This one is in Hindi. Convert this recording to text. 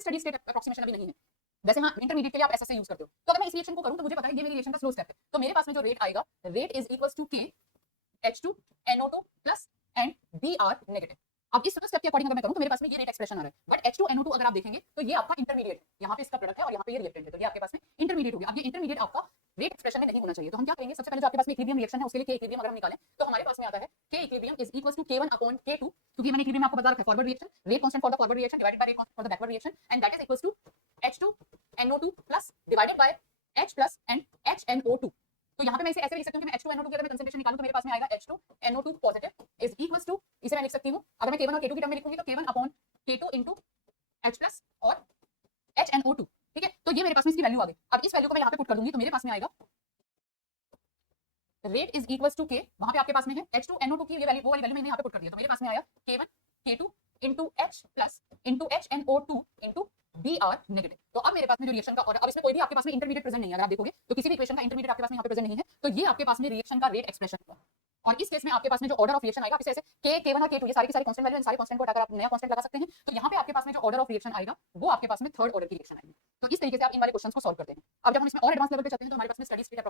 स्टडी स्टेट अप्रोक्सीमेशन अभी नहीं है। वैसे हाँ इंटरमीडिएट के लिए आप एसएस से यूज करते हो। तो अगर मैं इस रिएक्शन को करूं तो मुझे पता है ये मेरी रिएक्शन का स्लो स्टेप है। तो मेरे पास में जो रेट आएगा, रेट इज इक्वल्स टू के H2NO2 plus and Br negative. अब इस स्टेप के अकॉर्डिंग अगर मैं करूं तो मेरे पास में ये रेट एक्सप्रेशन आ रहा है। बट H2NO2 अगर आप देखेंगे तो ये आपका इंटरमीडिएट है, यहाँ पे इसका प्रोडक्ट है और यहाँ पे ये रिएक्टेंट है, तो ये आपके पास में इंटरमीडिएट हो गया। अब ये इंटरमीडिएट आपका रेट एक्सप्रेशन में नहीं होना चाहिए, तो हम क्या करेंगे, सबसे पहले जो आपके पास में इक्विलिब्रियम रिएक्शन है उसके लिए के इक्विलिब्रियम अगर हम निकालें तो हमारे पास में आता है के equilibrium is equals to K1 upon K2, क्योंकि मैंने इक्विलिब्रियम आपको बता रखा है forward reaction, rate constant for the forward reaction divided by rate constant for the backward reaction, and that is equals to H2NO2 plus divided by H plus and HNO2। तो यहाँ पे मैं इसे ऐसे लिख सकती हूँ कि मैं H2NO2 की अगर मैं कंसंट्रेशन निकालूं तो मेरे पास में आएगा H2NO2 positive is equals to, इसे मैं लिख सकती हूँ अगर मैं K1 और K2 की टर्म में लिखूंगी तो K1 upon K2 into H plus और HNO2। ठीक है, तो ये मेरे पास में इसकी वैल्यू आ गई। अब इस वैल्यू को मैं यहाँ पे पुट कर दूंगी तो मेरे पास में आएगा रेट इज इक्वल्स टू के, वहां पे आपके पास में है H2NO2 की ये वैल्यू, वो वाली वैल्यू मैंने यहाँ पे पुट कर दिया, तो मेरे पास में आया K1 K2 into H plus into HNO2 into Br negative. तो अब मेरे पास में जो रिएक्शन का ऑर्डर, अब इसमें कोई भी आपके पास में इंटरमीडिएट प्रेजेंट नहीं है, अगर आप देखोगे तो किसी भी इक्वेशन का इंटरमीडिएट आपके पास में यहाँ पे प्रेजेंट नहीं है, तो ये आपके पास में रिएक्शन का रेट एक्सप्रेशन है। और इस केस में आपके पास में जो ऑर्डर ऑफ रिएक्शन आएगा, आप इसे ऐसे K1 और K2 ये सारी की सारी कांस्टेंट वैल्यू, इन सारे कांस्टेंट को हटाकर आप नया कांस्टेंट लगा सकते हैं। तो यहाँ पे आपके पास में जो ऑर्डर ऑफ रिएक्शन आएगा वो आपके पास में थर्ड ऑर्डर की रिएक्शन आएगी। तो इस तरीके से आप इन वाले क्वेश्चंस को सॉल्व करते हैं। अब जब हम इसमें और एडवांस लेवल पे चलते हैं तो हमारे पास में स्टडी स्टेट